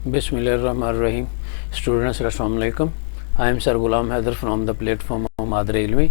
Bismillahirrahmanirrahim. Students, Assalamu alaikum. I am Sir Ghulam Haider from the platform of Madre Ilmi.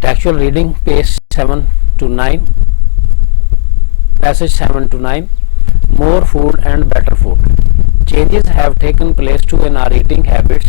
Textual reading page 7 to 9, passage 7 to 9. More food and better food. Changes have taken place to in our eating habits.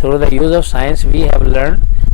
Through the use of science we have learned.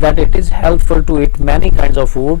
that it is helpful to eat many kinds of food,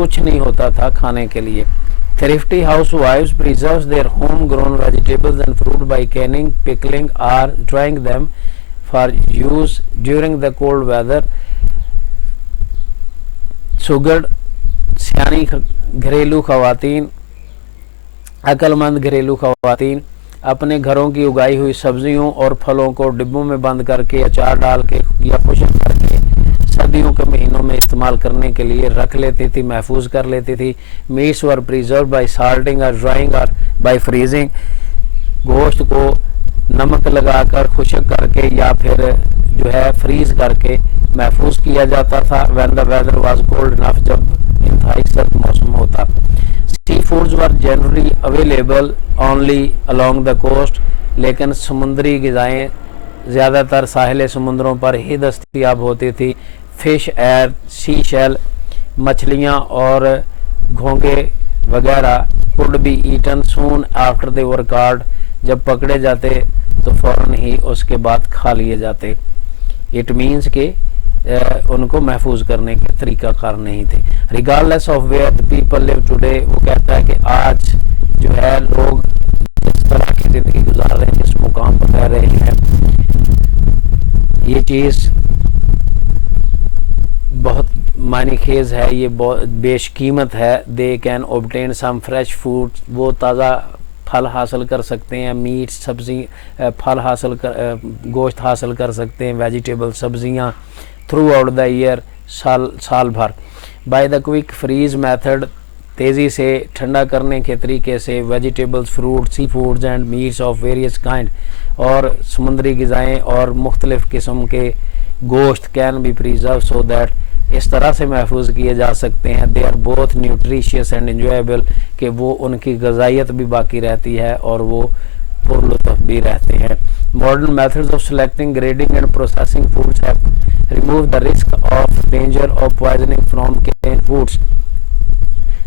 کچھ نہیں ہوتا تھا کھانے کے لیے. Thrifty housewives preserves their home-grown vegetables and fruit by canning, pickling or drying them for use during the cold weather. سگڑ سیانی گھریلو خواتین، عقل مند گھریلو خواتین اپنے گھروں کی اگائی ہوئی سبزیوں اور پھلوں کو ڈبوں میں بند کر کے اچار ڈال کے یا خشک کر کے سردیوں کے مہینوں میں استعمال کرنے کے لیے رکھ لیتی تھی، محفوظ کر لیتی تھی. میٹس ور پریزرو بائی سالٹنگ اور ڈرائنگ اور بائی فریزنگ. گوشت کو نمک لگا کر خشک کر کے یا پھر جو ہے فریز کر کے محفوظ کیا جاتا تھا. When the weather was cold enough, جب انتہائی سرد موسم ہوتا. Sea foods were generally available only along the coast, لیکن سمندری غذائیں زیادہ تر ساحل سمندروں پر ہی دستیاب ہوتی تھی. فش ایئر سی شیل، مچھلیاں اور گھونگے وغیرہ could be eaten soon after they were caught، جب پکڑے جاتے تو فوراً ہی اس کے بعد کھا لیے جاتے. اٹ مینس کہ ان کو محفوظ کرنے کے طریقہ کار نہیں تھے. Regardless of where the people live today، وہ کہتا ہے کہ آج جو ہے لوگ جس طرح کی زندگی گزار رہے ہیں، جس مقام پر رہ رہے ہیں، یہ چیز بہت معنی خیز ہے، یہ بیش قیمت ہے. They can obtain some fresh food, وہ تازہ پھل حاصل کر سکتے ہیں، میٹ سبزی پھل حاصل گوشت حاصل کر سکتے ہیں، ویجیٹیبل سبزیاں تھرو آؤٹ دا ایئر، سال بھر. By the quick freeze method, تیزی سے ٹھنڈا کرنے کے طریقے سے vegetables, fruit, sea foods and meats of various kind, اور سمندری غذائیں اور مختلف قسم کے گوشت can be preserve so that, اس طرح سے محفوظ کیے جا سکتے ہیں. They are both nutritious and enjoyable, کہ وہ ان کی غذائیت بھی باقی رہتی ہے اور وہ پرلطف بھی رہتے ہیں. Modern methods of selecting, grading and processing foods have remove the risk of danger of poisoning from canned foods.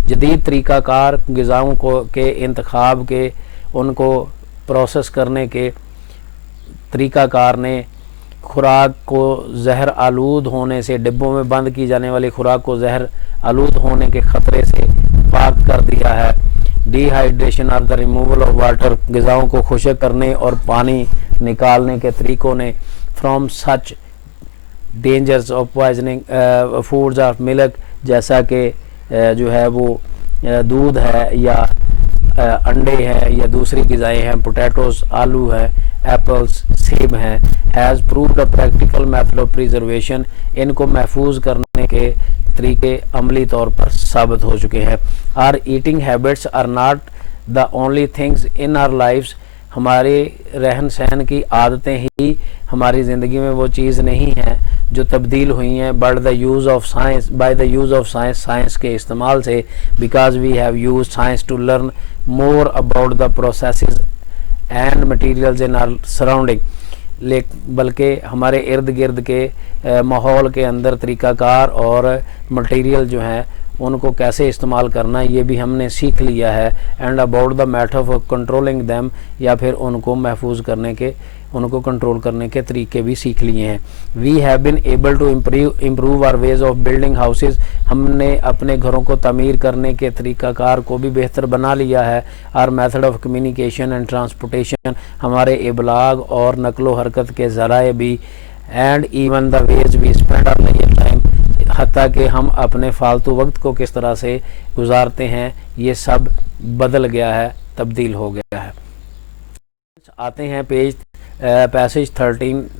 جدید طریقہ کار غذاؤں کے انتخاب کے، ان کو پروسیس کرنے کے طریقہ کار نے خوراک کو زہر آلود ہونے سے، ڈبوں میں بند کی جانے والی خوراک کو زہر آلود ہونے کے خطرے سے پاک کر دیا ہے. ڈی ہائیڈریشن اور دا ریموول آف واٹر، غذاؤں کو خشک کرنے اور پانی نکالنے کے طریقوں نے from such dangers of poisoning foods of milk, جیسا کہ جو ہے وہ دودھ ہے یا انڈے ہیں یا دوسری غذائیں ہیں، پوٹیٹوز آلو ہے، ایپلز سیب ہیں، has proved a practical method of preservation, ان کو محفوظ کرنے کے طریقے عملی طور پر ثابت ہو چکے ہیں. Our eating habits are not the only things in our lives, ہمارے رہن سہن کی عادتیں ہی ہماری زندگی میں وہ چیز نہیں ہیں جو تبدیل ہوئی ہیں but the use of science, by the use of science, science کے استعمال سے. Because we have use science to learn more about the processes and materials in our surrounding, بلکہ ہمارے ارد گرد کے ماحول کے اندر طریقہ کار اور مٹیریل جو ہیں ان کو کیسے استعمال کرنا یہ بھی ہم نے سیکھ لیا ہے. And about the method of controlling them, یا پھر ان کو محفوظ کرنے کے، ان کو کنٹرول کرنے کے طریقے بھی سیکھ لیے ہیں. We have been able to improve our ways of building houses, ہم نے اپنے گھروں کو تعمیر کرنے کے طریقہ کار کو بھی بہتر بنا لیا ہے. Our method of communication and transportation, ہمارے ابلاغ اور نقل و حرکت کے ذرائع بھی. And even the ways we spend our leisure time, حتیٰ کہ ہم اپنے فالتو وقت کو کس طرح سے گزارتے ہیں یہ سب بدل گیا ہے، تبدیل ہو گیا ہے. آتے ہیں پیسج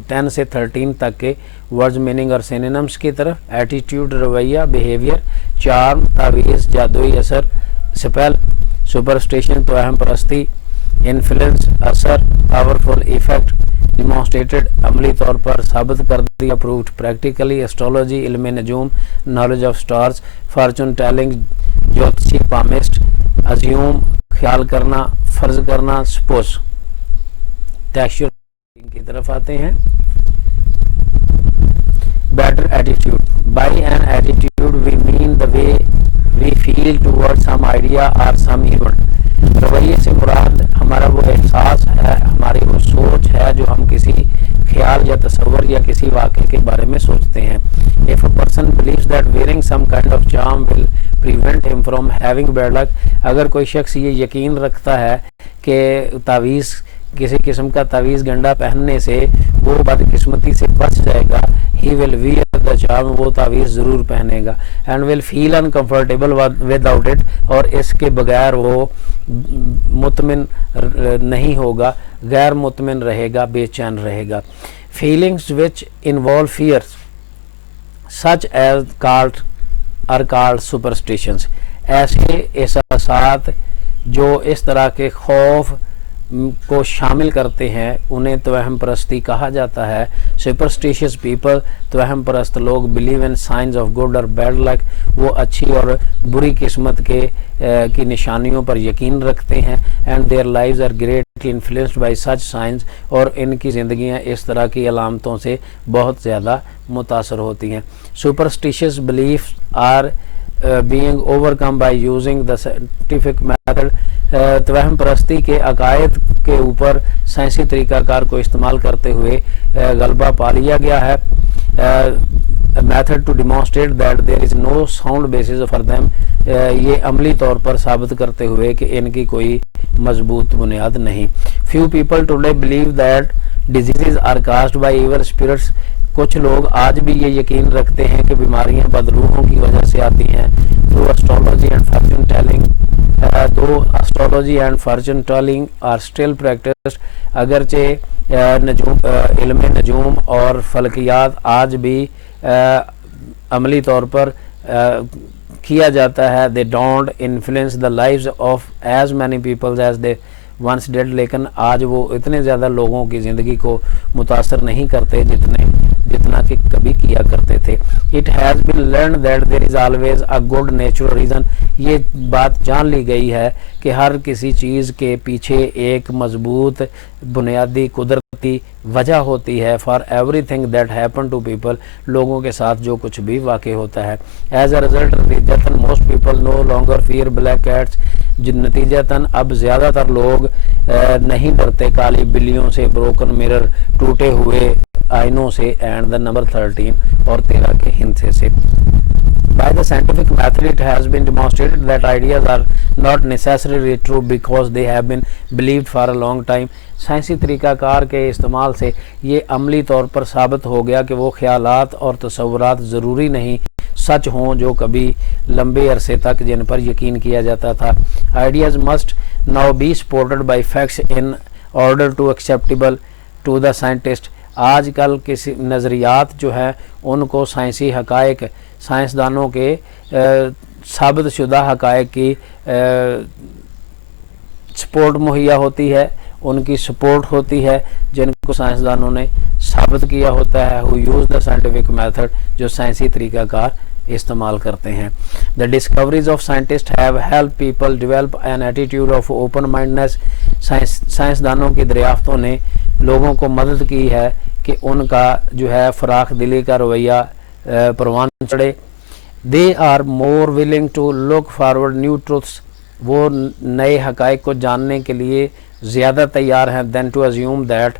10 سے 13 تک کے ورڈز میننگ اور سینونمز کی طرف. ایٹیٹیوڈ، رویہ، بیہیویئر. چارم، تعویذ، جادوئی اثر. سپیل، سپرسٹیشن، توہم پرستی. انفلوئنس، اثر. Powerful, effect. ڈیمانسٹریٹڈ، عملی طور پر ثابت کر دیا، پروفڈ. پریکٹیکلی، ایسٹرولوجی، علم نجوم، knowledge of stars. Fortune telling, جوتشی، پامسٹ. ازیوم، خیال کرنا، فرض کرنا. سپوز. ٹیکسچر کی طرف آتے ہیں. Better attitude. By an attitude we mean the way we feel toward some idea or some event. رویے سے مراد ہمارا وہ احساس ہے، ہماری وہ سوچ ہے جو ہم کسی خیال یا تصور یا کسی واقعے کے بارے میں سوچتے ہیں. If a person believes that wearing some kind of charm will prevent him from having bad luck. اگر کوئی شخص یہ یقین رکھتا ہے کہ تعویذ کسی قسم کا تعویذ گنڈا پہننے سے وہ بدقسمتی سے بچ جائے گا, he will wear the charm, وہ تعویذ ضرور پہنے گا, and will feel uncomfortable without it, اور اس کے بغیر وہ مطمئن نہیں ہوگا, غیر مطمئن رہے گا, بے چین رہے گا. feelings which involve fears such as are called superstitions. ایسے احساسات جو اس طرح کے خوف کو شامل کرتے ہیں انہیں توہم پرستی کہا جاتا ہے. superstitious people, توہم پرست لوگ, believe in signs of good or bad luck, وہ اچھی اور بری قسمت کی نشانیوں پر یقین رکھتے ہیں. and their lives are greatly influenced by such signs, اور ان کی زندگیاں اس طرح کی علامتوں سے بہت زیادہ متاثر ہوتی ہیں. superstitious beliefs are being overcome by using the scientific method. توہم پرستی کے عقائد کے اوپر سائنسی طریقہ کار کو استعمال کرتے ہوئے غلبہ پا لیا گیا ہے. method to demonstrate that there is no sound basis for them, یہ عملی طور پر ثابت کرتے ہوئے کہ ان کی کوئی مضبوط بنیاد نہیں. few people today believe that diseases are caused by evil spirits. کچھ لوگ آج بھی یہ یقین رکھتے ہیں کہ بیماریاں بدروحوں کی وجہ سے آتی ہیں. through astrology and fortune telling, though astrology and fortune telling are still practiced, اگرچہ علم نجوم اور فلکیات آج بھی عملی طور پر کیا جاتا ہے. they don't influence the lives of as many people as they once did, لیکن آج وہ اتنے زیادہ لوگوں کی زندگی کو متاثر نہیں کرتے جتنا کہ کبھی کیا کرتے تھے. it has been learned that there is always a good natural reason, یہ بات جان لی گئی ہے کہ ہر کسی چیز کے پیچھے ایک مضبوط بنیادی قدرتی وجہ ہوتی ہے. for everything that happen to people, لوگوں کے ساتھ جو کچھ بھی واقع ہوتا ہے. as a result نتیجتاً most people no longer fear black cats, نتیجتاً اب زیادہ تر لوگ نہیں ڈرتے کالی بلیوں سے, broken mirror, ٹوٹے ہوئے آئینوں سے, and the number 13 اور 13 کے ہندسے سے. by the scientific method it has been demonstrated that ideas are not necessarily true because they have been believed for a long time. سائنسی طریقہ کار کے استعمال سے یہ عملی طور پر ثابت ہو گیا کہ وہ خیالات اور تصورات ضروری نہیں سچ ہوں جو کبھی لمبے عرصے تک جن پر یقین کیا جاتا تھا. ideas must now be supported by facts in order to acceptable to the scientist. آج کل کسی نظریات جو ہیں ان کو سائنسی حقائق, سائنسدانوں کے ثابت شدہ حقائق کی سپورٹ مہیا ہوتی ہے, ان کی سپورٹ ہوتی ہے جن کو سائنسدانوں نے ثابت کیا ہوتا ہے. who use the scientific method, جو سائنسی طریقہ کار استعمال کرتے ہیں. the discoveries of scientists have helped people develop an attitude of open mindedness. سائنسدانوں کی دریافتوں نے لوگوں کو مدد کی ہے کہ ان کا جو ہے فراخ دلی کا رویہ پروان چڑھے. they are more willing to look forward new truths, وہ نئے حقائق کو جاننے کے لیے زیادہ تیار ہیں than to assume that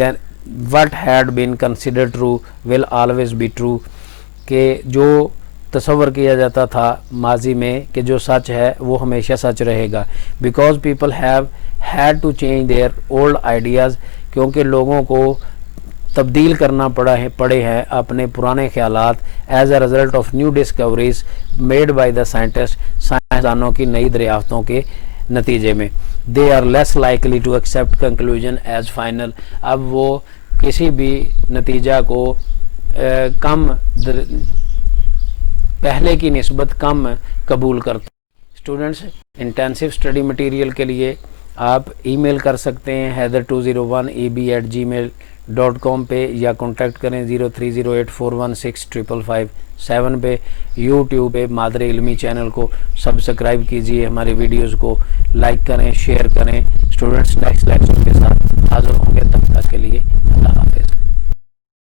then what had been considered true will always be true, کہ جو تصور کیا جاتا تھا ماضی میں کہ جو سچ ہے وہ ہمیشہ سچ رہے گا. because people have had to change their old ideas, کیونکہ لوگوں کو تبدیل کرنا پڑے ہیں اپنے پرانے خیالات. as a result of new discoveries made by the scientists, سائنسدانوں کی نئی دریافتوں کے نتیجے میں. they are less likely to accept conclusion as final, اب وہ کسی بھی نتیجہ کو کم پہلے کی نسبت کم قبول کرتے. اسٹوڈنٹس انٹینسو اسٹڈی مٹیریل کے لیے آپ ای میل کر سکتے ہیں haider201eb@gmail.com پہ, یا کانٹیکٹ کریں 0308416557 پہ. یوٹیوب پہ مادر علمی چینل کو سبسکرائب کیجیے, ہماری ویڈیوز کو لائک کریں, شیئر کریں. اسٹوڈنٹس نیکسٹ لیکچر کے ساتھ حاضر ہوں گے, تب تک کے لیے اللہ حافظ.